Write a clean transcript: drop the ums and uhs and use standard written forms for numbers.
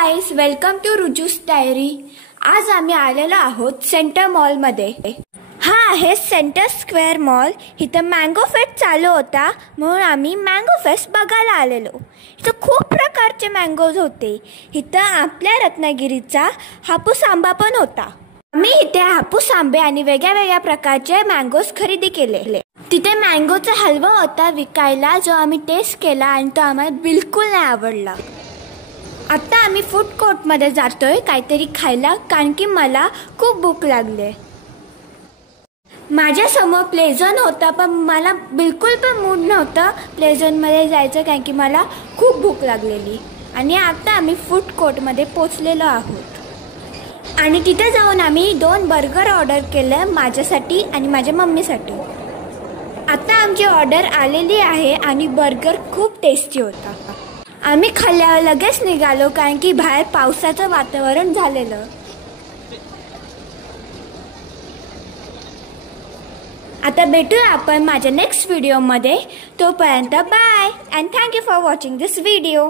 Guys, welcome to Ruju's diary. आज आम्ही आलेलो आहोत सेंटर मॉल मध्ये। हा आहे सेंटर स्क्वेअर मॉल। इथं मँगो फेस्ट चालू होता म्हणून आम्ही मँगो फेस्ट बघायला आलेलो। इथं खूप प्रकारचे मँगोज होते। इथं आपल्या रत्नागिरीचा हापूस आंबा पण होता। आम्ही इथे हापूस आंबे आणि वेगळ्या वेगळ्या प्रकारचे मँगोज खरेदी केले। तिथे मँगोचा हलवा होता विकायला, जो आम्ही टेस्ट केला आणि तो आम्हाला बिलकुल नाही आवडला। आता आम्ही फूड कोर्ट मध्ये जातोय काहीतरी खायला, कारण की मला खूप भूक लागले। माझ्या समोर प्लेझन होता, पण मला बिलकुल पण मूड नव्हता प्लेझन मध्ये जायचं, कारण की मला खूप भूक लागलेली। आणि आता आम्ही फूड कोर्ट मध्ये पोहोचलेलो आहोत आणि तिथे जाऊन आम्ही 2 बर्गर ऑर्डर केले, माझ्यासाठी आणि माझ्या मम्मीसाठी। आता आमची ऑर्डर आलेली आहे आणि बर्गर खूप टेस्टी होता। आम्ही खाल्ल्यावर लगेच निघालो, कारण की बाहेर पावसाचं वातावरण झालेलं। आता भेटूया आपण माझ्या नेक्स्ट व्हिडिओमध्ये। तोपर्यंत bye and thank you for watching this video.